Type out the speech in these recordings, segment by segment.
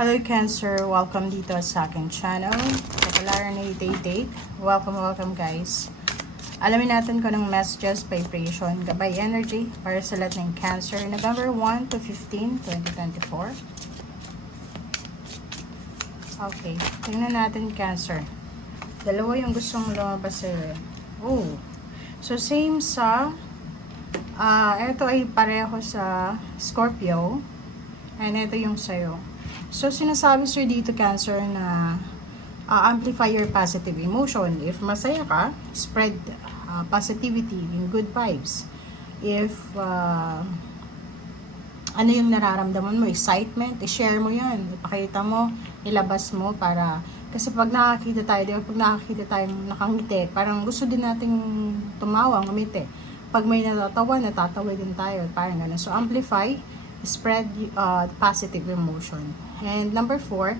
Hello Cancer, welcome dito sa aking channel. Kapalaran na Day. Welcome guys. Alamin natin kung anong messages, vibration, gabay energy para sa lahat ng Cancer, November 1 to 15, 2024. Okay, tingnan natin Cancer. Dalawa yung gustong lumabas sa'yo. Oh, so same sa ito ay pareho sa Scorpio and ito yung sa'yo. So, sinasabi sir dito, Cancer, na amplify your positive emotion. If masaya ka, spread positivity and good vibes. If ano yung nararamdaman mo, excitement, i-share mo yan. Ipakita mo, ilabas mo para, kasi pag nakakita tayo, di ba, pag nakakita tayo nakangiti, parang gusto din nating tumawa, ngumiti. Pag may natatawa din tayo, parang gano'n. So, amplify, spread positive emotion. And number 4,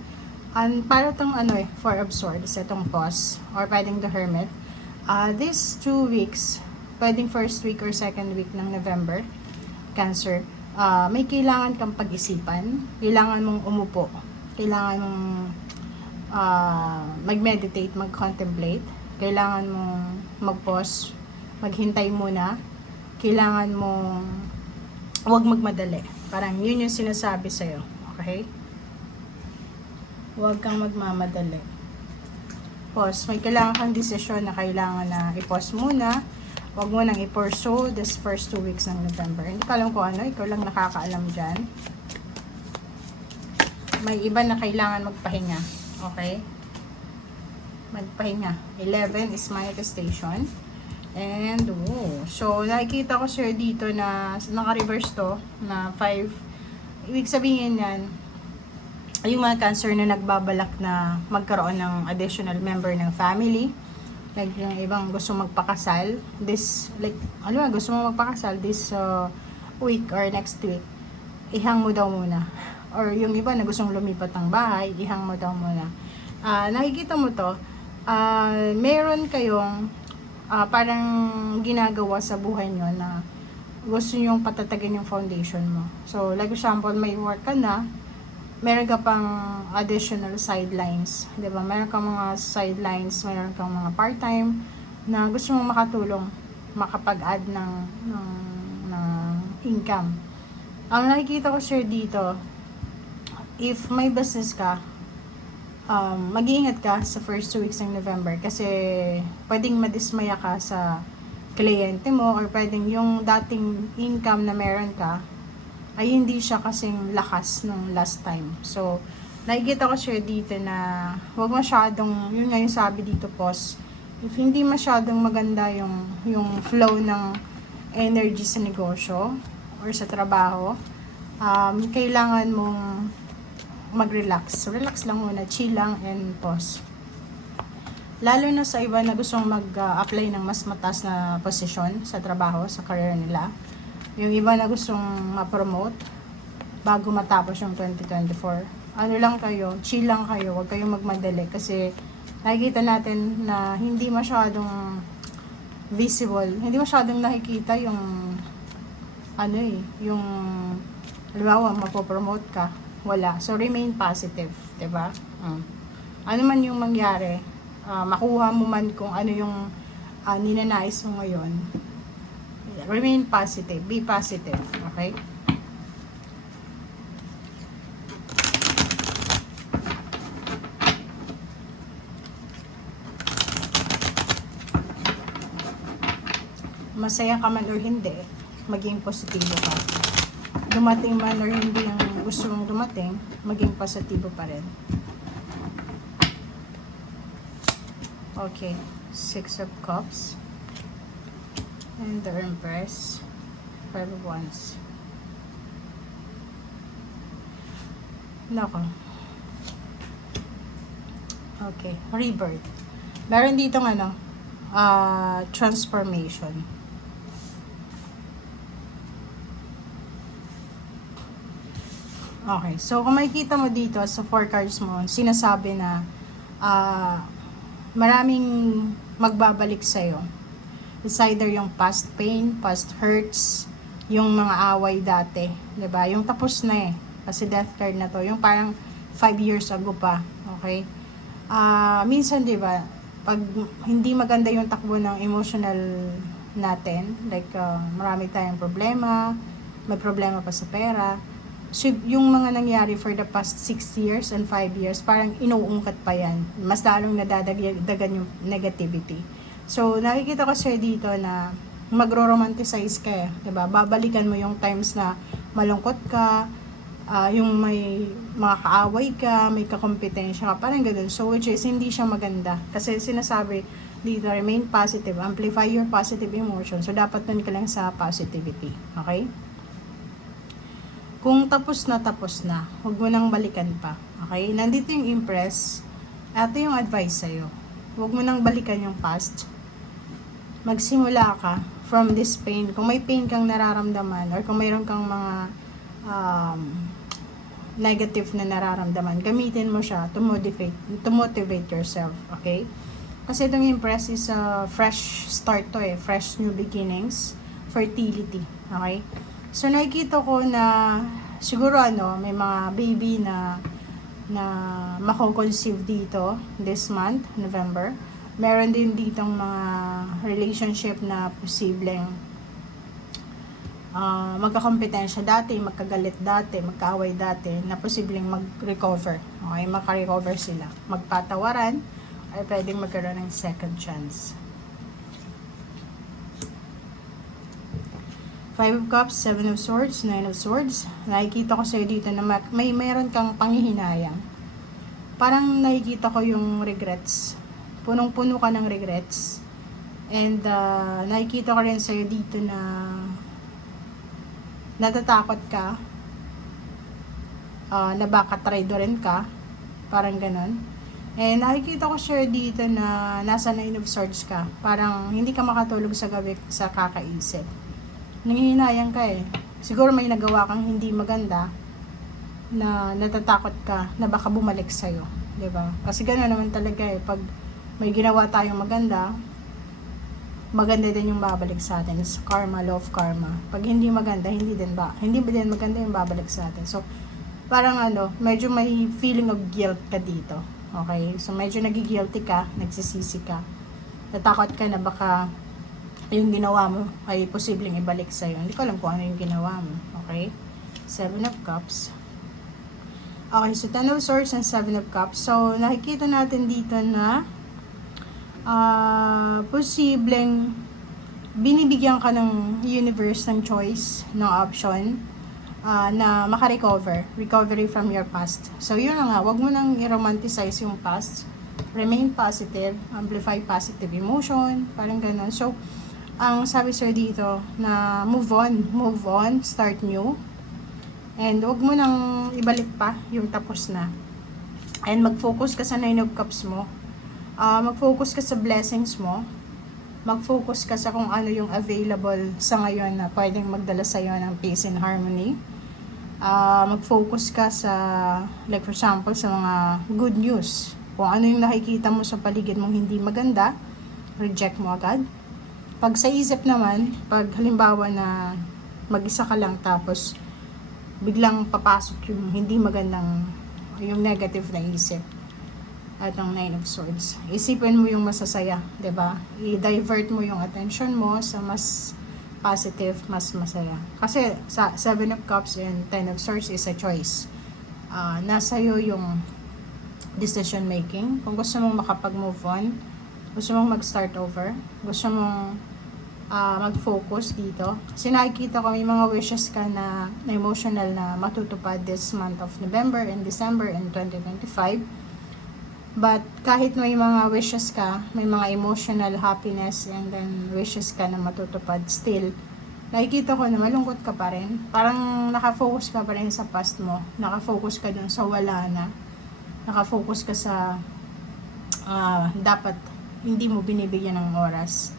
para itong for absorbs, itong pause, or pwedeng the hermit. These 2 weeks, pwedeng first week or second week ng November, Cancer, may kailangan kang pag-isipan, kailangan mong umupo, kailangan mong mag-meditate, mag-contemplate, kailangan mong mag-pause, maghintay muna, kailangan mong huwag magmadali. Parang yun yung sinasabi sa'yo. Okay? Huwag kang magmamadali. Pause. May kailangan kang desisyon na kailangan na i-pause muna. Huwag mo nang i-pursue this first 2 weeks ng November. Hindi ko alam kung ano. Ikaw lang nakakaalam dyan. May iba na kailangan magpahinga. Okay? Magpahinga. 11 is manifestation. And, so, nakikita ko sir dito na naka-reverse to, na 5. Ibig sabihin yan, yung mga Cancer na nagbabalak na magkaroon ng additional member ng family. Like, yung ibang gusto magpakasal. Gusto mo magpakasal this week or next week. Ihang mo daw muna. Or yung iba na gustong lumipat ng bahay, ihang mo daw muna. Nakikita mo to, meron kayong parang ginagawa sa buhay nyo na gusto nyo patatagin yung foundation mo. So, like example, may work ka na, meron ka pang additional sidelines. Diba? Meron kang mga sidelines, meron kang mga part-time na gusto mong makatulong, makapag-add ng income. Ang nakikita ko sir dito, if may business ka, mag-iingat ka sa first 2 weeks ng November kasi pwedeng madismaya ka sa kliyente mo or pwedeng yung dating income na meron ka ay hindi siya kasing lakas nung last time. So, nakikita ko siya dito na huwag masyadong, yun nga yung sabi dito, pause. If hindi masyadong maganda yung flow ng energy sa negosyo or sa trabaho, kailangan mong mag-relax. Relax lang muna, chill lang, and pause. Lalo na sa iba na gustong mag-apply ng mas mataas na posisyon sa trabaho, sa career nila. Yung iba na gustong ma-promote bago matapos yung 2024. Ano lang kayo, chill lang kayo, huwag kayong magmadali kasi nakikita natin na hindi masyadong visible, hindi masyadong nakikita yung yung halimbawa mapopromote ka, wala. So remain positive, 'di ba? Ano man yung mangyari, makuha mo man kung ano yung ninanais mo ngayon, remain positive, be positive, okay? Masaya ka man or hindi, maging positibo ka. Dumating man or hindi ang gusto mong dumating, maging positibo pa rin. Okay, 6 of Cups. And the Empress, 5 of Wands. Nako. Okay, rebirth. Meron ditong transformation. Okay, so kung makikita mo dito sa 4 cards mo, sinasabi na maraming magbabalik sa'yo. It's either yung past pain, past hurts, yung mga away dati, 'di ba? Yung tapos na kasi death card na to, yung parang 5 years ago pa. Okay? Minsan, di ba, pag hindi maganda yung takbo ng emotional natin, like marami tayong problema, may problema pa sa pera, so yung mga nangyari for the past 6 years and 5 years, parang inuungkat pa yan. Mas lalong nadadagan yung negativity. So, nakikita ko sa'yo dito na magro-romanticize ka eh. Diba? Babalikan mo yung times na malungkot ka, yung may mga kaaway ka, may kakompetensya ka, parang ganun. So, which is, hindi siya maganda. Kasi sinasabi dito, remain positive, amplify your positive emotion. So, dapat nun ka lang sa positivity. Okay? Kung tapos na, huwag mo nang balikan pa. Okay? Nandito yung Empress. Ito yung advice sa'yo. Huwag mo nang balikan yung past. Magsimula ka from this pain. Kung may pain kang nararamdaman or kung mayroon kang mga negative na nararamdaman, gamitin mo siya to motivate yourself. Okay? Kasi itong Empress is a fresh start to eh. Fresh new beginnings. Fertility. Okay? So, nakikita ko na siguro may mga baby na mako-conceive dito this month, November. Meron din ditong mga relationship na posibleng magkakompetensya dati, magkagalit dati, magkaaway dati, na posibleng mag-recover. Okay, maka-recover sila. Magpatawaran, ay pwedeng magkaroon ng second chance. 5 of Cups, 7 of Swords, 9 of Swords. Nakikita ko sa'yo dito na meron kang panghihinayang. Parang nakikita ko yung regrets. Punong-puno ka ng regrets. And nakikita ko rin sa'yo dito na natatakot ka. Na baka traidorin ka. Parang ganon. And nakikita ko sa'yo dito na nasa 9 of Swords ka. Parang hindi ka makatulog sa gabi sa kakaisip. Nangihinayang ka eh. Siguro may nagawa kang hindi maganda na natatakot ka na baka bumalik sa'yo. Diba? Kasi gano'n naman talaga eh. Pag may ginawa tayong maganda, maganda din yung babalik sa atin. It's karma, law of karma. Pag hindi maganda, hindi din maganda yung babalik sa atin. So, parang medyo may feeling of guilt ka dito. Okay? So, medyo nagigilty ka, nagsisisi ka. Natakot ka na baka yung ginawa mo ay posibleng ibalik sa'yo. Hindi ko alam kung ano yung ginawa mo. Okay? 7 of Cups. Okay, so 10 of Swords and 7 of Cups. So, nakikita natin dito na posibleng binibigyan ka ng universe ng choice, ng option na makarecover. Recovery from your past. So, yun na nga. Huwag mo nang i-romanticize yung past. Remain positive. Amplify positive emotion. Parang ganun. So, ang sabi sir dito na move on, start new. And huwag mo nang ibalik pa yung tapos na. And mag-focus ka sa 9 of Cups mo. Mag-focus ka sa blessings mo. Mag-focus ka sa kung ano yung available sa ngayon na pwedeng magdala sa'yo ng peace and harmony. Mag-focus ka sa, like for example, sa mga good news. Kung ano yung nakikita mo sa paligid mong hindi maganda, reject mo agad. Pag sa isip naman, pag halimbawa na mag-isa ka lang tapos biglang papasok yung hindi magandang, yung negative na isip at ang 9 of Swords. Isipin mo yung masasaya, 'di ba? I-divert mo yung attention mo sa mas positive, mas masaya. Kasi sa 7 of Cups and 10 of Swords is a choice. Nasa iyo yung decision making. Kung gusto mong makapag-move on, gusto mong mag-start over, gusto mong mag-focus dito. Kasi nakikita ko may mga wishes ka na emotional na matutupad this month of November and December and 2025. But kahit may mga wishes ka, may mga emotional happiness and then wishes ka na matutupad, still, nakikita ko na malungkot ka pa rin. Parang nakafocus ka pa rin sa past mo. Nakafocus ka dun sa wala na. Nakafocus ka sa dapat hindi mo binibigyan ng oras.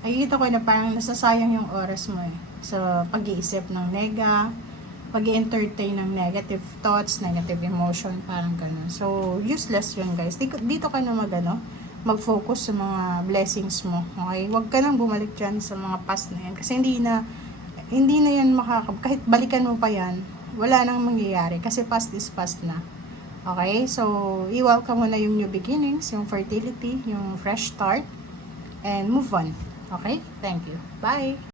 Nakikita ko na parang nasasayang yung oras mo eh. Sa pag-iisip ng pag-entertain ng negative thoughts, negative emotion, parang ganun. So, useless yun guys. Dito ka na mag-focus sa mga blessings mo. Okay? Huwag ka nang bumalik dyan sa mga past na yan. Kasi hindi na yan kahit balikan mo pa yan, wala nang mangyayari. Kasi past is past na. Okay? So, i-welcome mo na yung new beginnings, yung fertility, yung fresh start, and move on. Okay? Thank you. Bye!